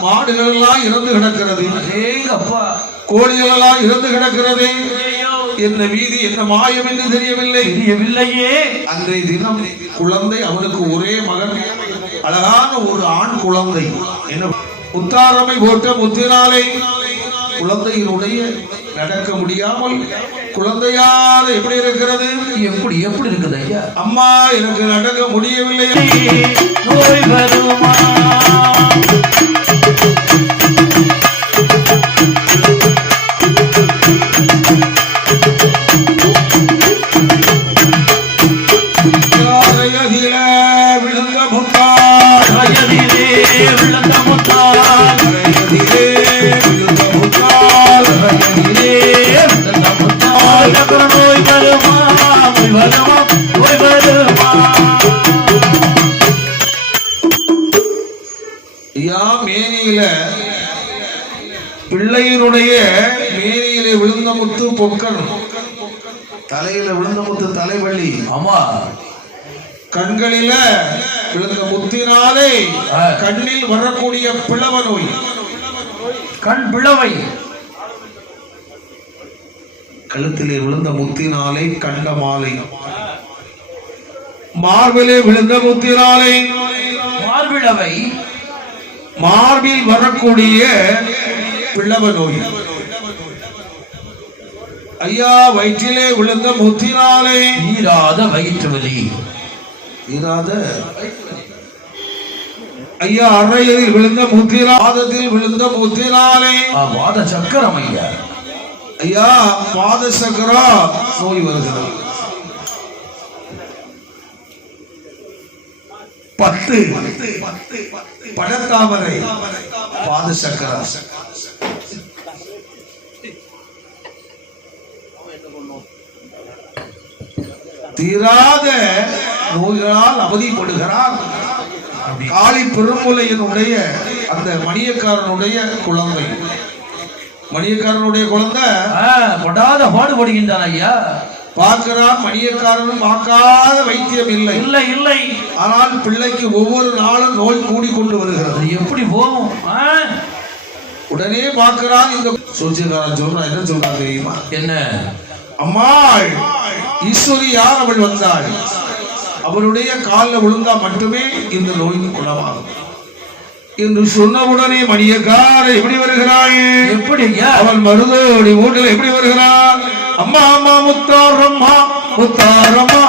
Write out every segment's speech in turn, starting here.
மாடுகள் எல்லாம் இறந்து கிடக்கிறது. கோழிகள் எல்லாம் இறந்து கிடக்கிறது. என்ன வீதி என்ன மாயம் என்று தெரியவில்லை. தெரியவில்லையே. அன்றைய தினம் குழந்தை அவனுக்கு ஒரே மகன். அழகான ஒரு ஆண் குழந்தை. என்ன? முத்தாரமை போட்ட முத்தினாலை. குழந்தையினுடைய நடக்க முடியாமல் குழந்தையால எப்படி இருக்கிறது? எப்படி எப்படி இருக்குது ஐயா? அம்மா எனக்கு நடக்க முடியவில்லை. நோய் வருமா? தலைவள்ளி ஆமா கண்களில விழுந்த முத்தினாலே. கண்ணில் வரக்கூடிய பிளவ நோய். கண் பிளவை. கழுத்திலே விழுந்த முத்தினாலே கண்ட மாலை. மார்பிலே விழுந்த முத்தினாலே மார்பிளவை. மார்பில் வரக்கூடிய பிளவ நோய். ஐயா வயிற்றிலே விழுந்த முத்தினாலே. தீராத வயிற்று வலி இராத ஐயா அறையில் விழுந்த முத்திராதத்தில் விழுந்த முத்தினாலே. வாத சக்கரம் ஐயா. ஐயா பாத சக்கரா நோய் வருகிறது. பத்து. படத்தாமரை பாத சக்கரா தீராத நோய்களால் அவதிப்படுகிறார். காளி பெருமுலையினுடைய அந்த மணியக்காரனுடைய குழந்தை. மணியக்காரனுடைய குழந்தை? ஆ, கொடாத பாடுபடுகின்றான் ஐயா. பார்க்கிறான் மணியக்காரனும் பார்க்காத வைத்தியம் இல்லை. இல்லை இல்லை. ஆனால் பிள்ளைக்கு ஒவ்வொரு நாளும் நோய் கூடி கொண்டு வருகிறது எப்படி போகும்? உடனே பார்க்கிறான் இந்த சோசியக்காரன் சொல்றான் என்ன சொல்றான் தெரியுமா? என்ன? அம்மாள் ஈஸ்வரி யார் அவள் வந்தாள் அவளுடைய காலில் விழுந்தா மட்டுமே இந்த நோய் குணமாகும். என்று சொன்னவுடனே மணியக்கார எப்படி வருகிறாள் எப்படி அவன் மருதோடி வீட்டில் எப்படி வருகிறான்? அம்மா அம்மா முத்தாரம்மா முத்தாரம்மா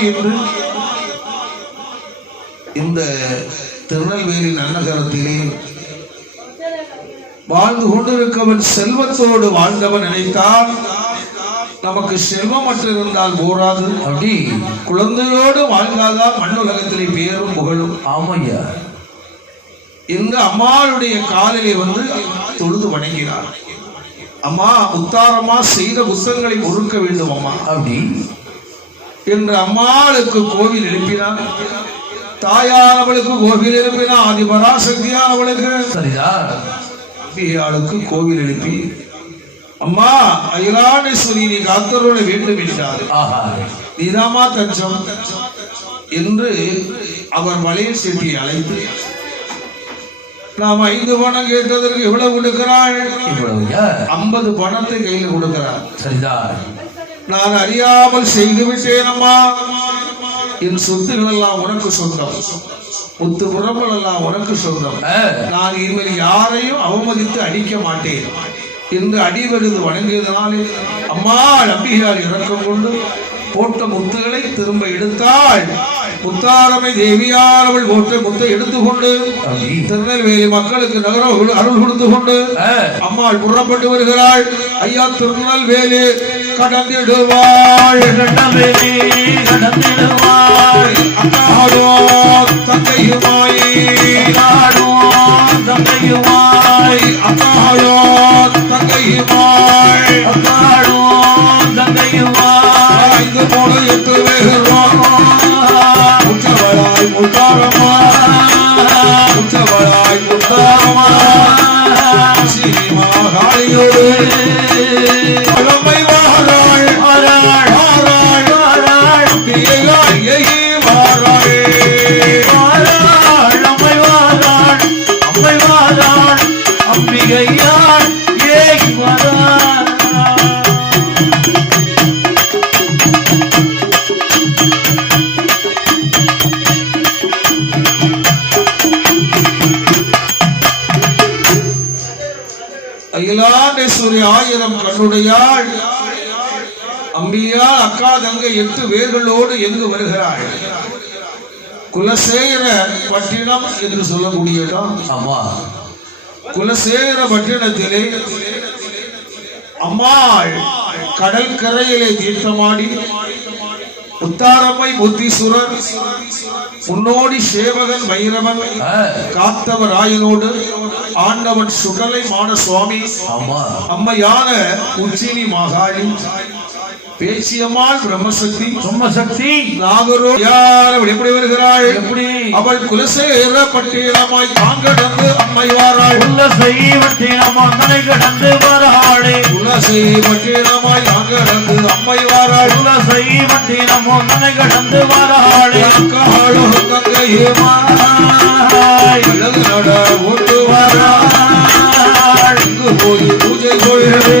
என்று இந்த திருநெல்வேலி நன்னகரத்திலே வாழ்ந்து கொண்டிருக்கவன் செல்வத்தோடு வாழ்ந்தவன் நினைத்தால் நமக்கு செல்வம் இருந்தால் போராது. அப்படி குழந்தையோடு வாழ்ந்தால்தான் மண்ணுலகத்திலே பேரும் புகழும். ஆமையா? இந்த அம்மாளுடைய காலிலே வந்து தொழுது வணங்கினார். அம்மா உத்தாரமா செய்த குத்தங்களை பொறுக்க வேண்டும் அம்மா. அப்படி என்று அம்மாளுக்கு கோவில் எழுப்பினார் தாயானவளுக்கு கோவில் எழுப்பினார் ஆதிபராசக்தியானவளுக்கு. சரிதான் ஆளுக்கு கோவில் எழுப்பி அம்மா அகிலாண்டேஸ்வரி நீ காத்தருள வேண்டும் என்றார். ஆஹா. நீதாமா தஞ்சம் என்று அவர் வளையல் செட்டியை அழைத்து நாம் ஐந்து பணம் கேட்டதற்கு எவ்வளவு கொடுக்கிறாள் ஐம்பது பணத்தை கையில் கொடுக்கிறார். சரிதான் நான் அறியாமல் செய்து விட்டேன் அம்மா என் சொத்துகள் எல்லாம் உனக்கு சொந்தம். முத்து புறம்பல் எல்லாம் உனக்கு சொந்தம். நான் இனிமேல் யாரையும் அவமதித்து அடிக்க மாட்டேன். என்று அடிவெடுது வணங்கியதனாலே அம்மா நம்பிகையால் இறக்கம் கொண்டு போட்ட முத்துகளை திரும்ப எடுத்தாள். முத்தாரமை தேவியார் அவள் போட்ட முத்தை எடுத்துக்கொண்டு. திருநெல்வேலி மக்களுக்கு நகர அருள் கொடுத்து கொண்டு அம்மாள் புறப்பட்டு வருகிறாள். ஐயா திருநெல்வேலி கடந்திடுவாள். கடந்தவேலி கடந்திடுவாள். காடும் தந்தையுமாய். அம்பியா அக்கா தங்கை எட்டு வேர்களோடு எங்கு வருகிறாள் குலசேகர பட்டினம் என்று சொல்லக்கூடியதான் ஆமா குலசேகர பட்டினத்திலே அம்மாள் கடற்கரையிலே தீர்த்தமாடி உத்தாரம்மை புத்தீஸ்வரர் முன்னோடி சேவகன் வைரவன் ஆ, காத்தவர் ராயனோடு ஆண்டவன் சுடலை மான சுவாமி அம்மையான உச்சினி மாகாளி பேச்சியம்மாள் பிரம்மசக்தி. ரொம்ப சக்தி நாகரோ யார் எப்படி வருகிறாள்? எப்படி? அவள் குலசேர பட்டியலமாய் தாங்கடந்து அம்மை வாராள். உள்ள செய்வத்தினம் அந்தனை கடந்து வராளே. குலசை பட்டியலமாய் தாங்கடந்து அம்மை வாராள். உள்ள செய்வத்தினம் அந்தனை கடந்து வராளே. அக்காளோ கங்கையே மாய் அழகு நட ஓட்டு வாராள். இங்கு போய் பூஜை கொள்வே.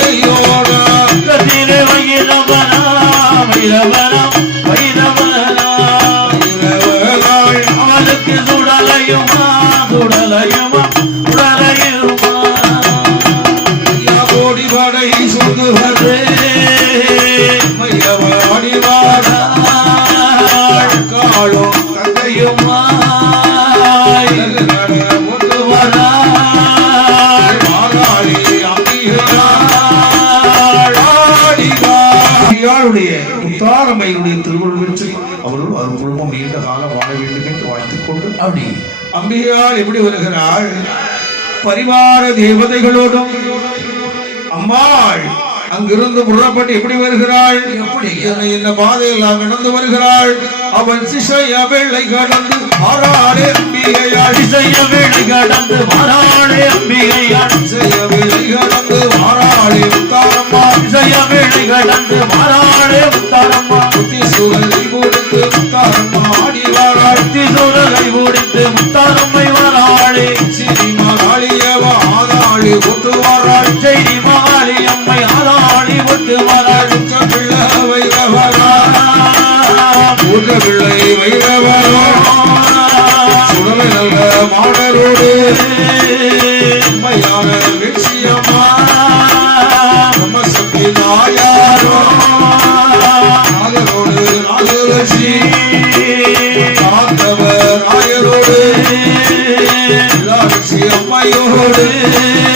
வேண்டும் என்று வாழ்த்துக் கொண்டு அப்படி. அம்பிகையால் எப்படி வருகிறாள்? பரிவார தேவதைகளோடும். அம்மாள் அங்கிருந்து புறப்பட்டு எப்படி வருகிறாள்? எப்படி? என்ன என்ன பாதையெல்லாம் நடந்து வருகிறாள். அவன் சிசைய வெள்ளை கடந்து ஆறாடே அம்பிகையாள். இசைய வேலை கடந்து மாறாளே அம்பிகையாள். இசைய வெள்ளை கடந்து ஆறாடே முத்தாரம்மா. கடந்து புத்தி சூழலை கொடுத்து முத்தாரம்மா ஆடி வாராள். சூழலை ஓடித்து முத்தாரம்மை வராளே கொடு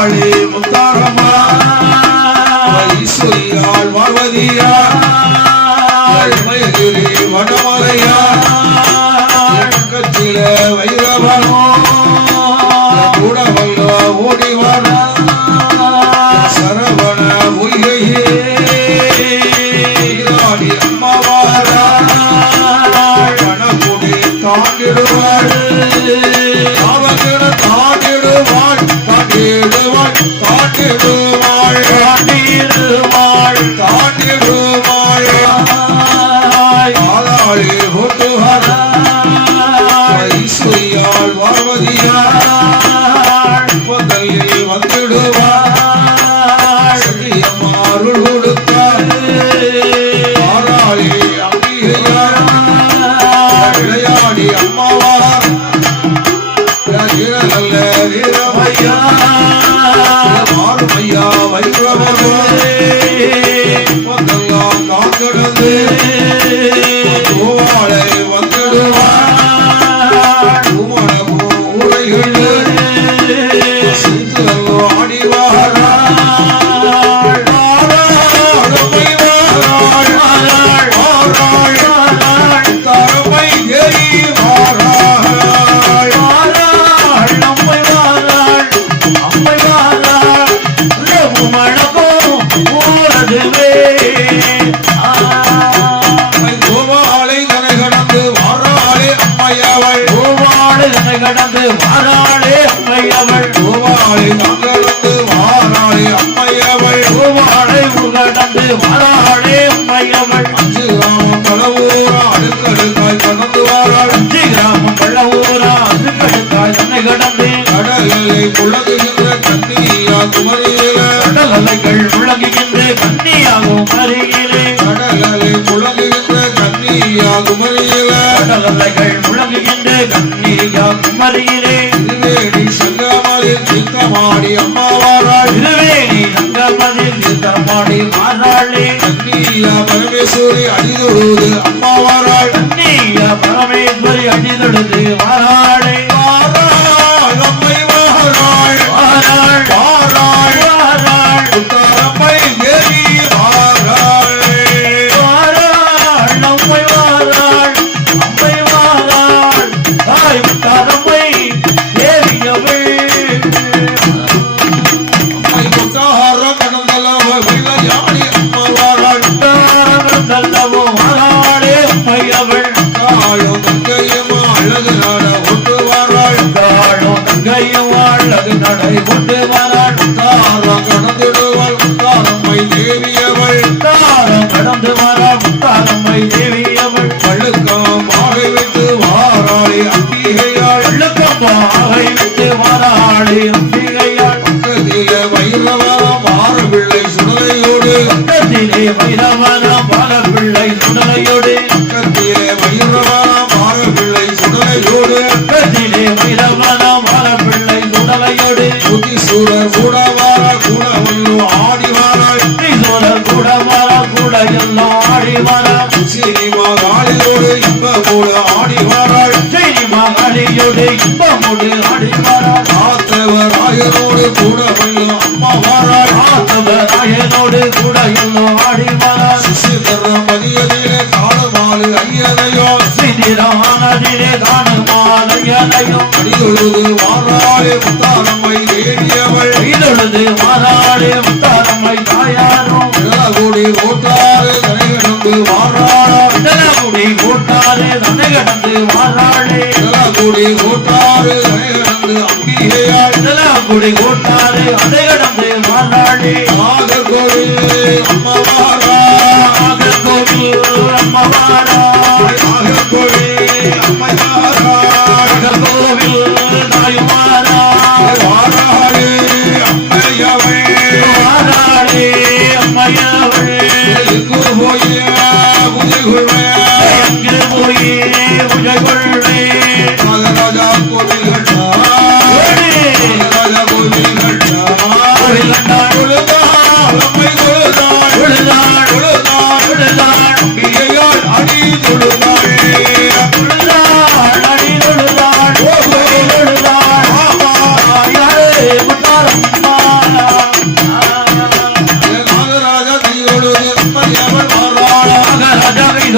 முத்தாரம்மாளே முத்தாரம்மா. ஈஸ்வரியாள் வாழ்வதியாள் மயகுரி வடமலையாள் பக்கத்தில வைரவனோ. உடவல்ல ஓடிவன சரவண மொய்கையே அம்மாவாராள் மணமுடி தாண்டிடுவாள் கன்னியாகும் அருகிலே கடலலை முழங்குகின்ற கன்னியாகும் அருகிலே கடலலைகள் முழங்குகின்ற கன்னியாகும் அருகிலே அம்பிகையாள் பாவை விட்டு வாராளி. அம்பிகையாள் வயிறவாரம் மாறு பிள்ளை சுடலையோடு வைரா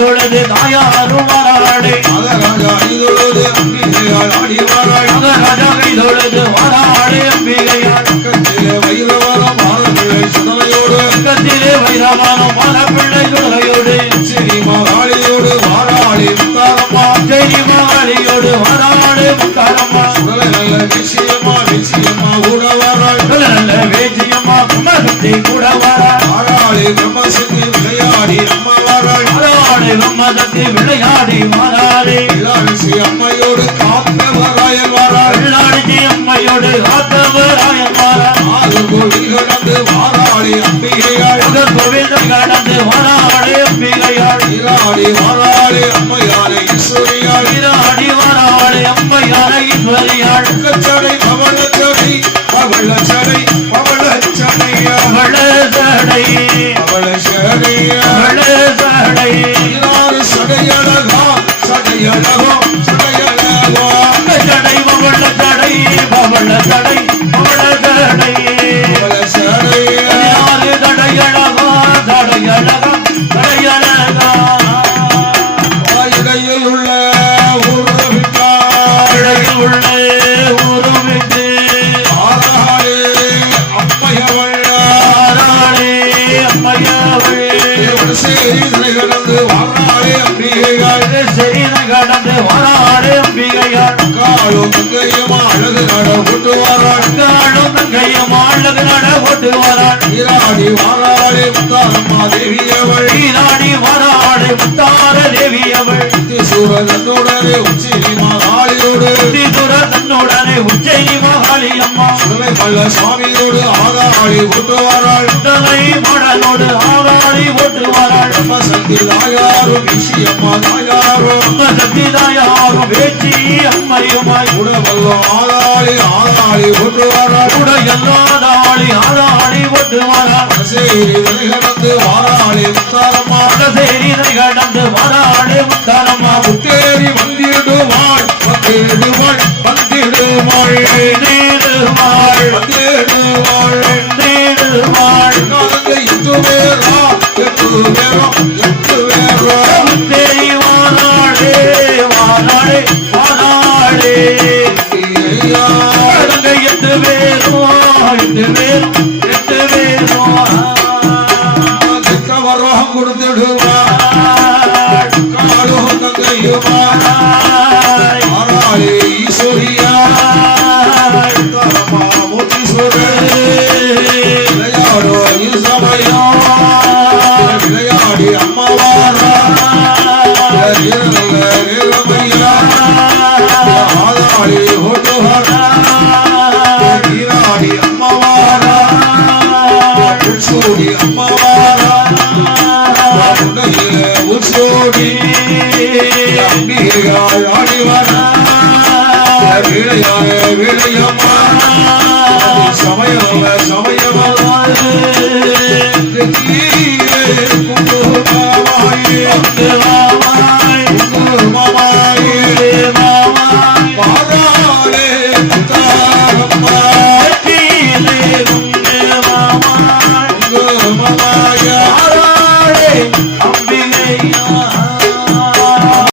இதொழுது தாயாரும் வாராடே மகாராஜா இதொழுது அம்பிகையால் ஆடி வாராய் மகாராஜா இதொழுது வாராடே மதத்தை விளையாடி மாறாரே அம்மையா வாராடி வாராடி முத்தாரம்மா தேவியவள். நாடி வாராடி முத்தார தேவியவள். சூரனுடனே உச்சிரி பல சாமியோடு ஆகாடி ஓட்டுவாராள். உடலை மடலோடு ஆகாடி ஓட்டுவாராள். நம்ம சக்தி தாயாரும் வீசி அம்மா தாயாரும். நம்ம சக்தி தாயாரும் வேச்சி அம்மையுமாய் உடவல்ல ஆகாடி ஆகாடி ஓட்டுவாராள். உட எல்லாதாடி ஆகாடி ஓட்டுவாராள். சேரி கடந்து வாராளி முத்தாரம்மா. சேரி கடந்து வாராளி முத்தாரம்மா. முத்தேரி வந்திடுவாள் வந்திடுவாள் வந்திடுவாள்.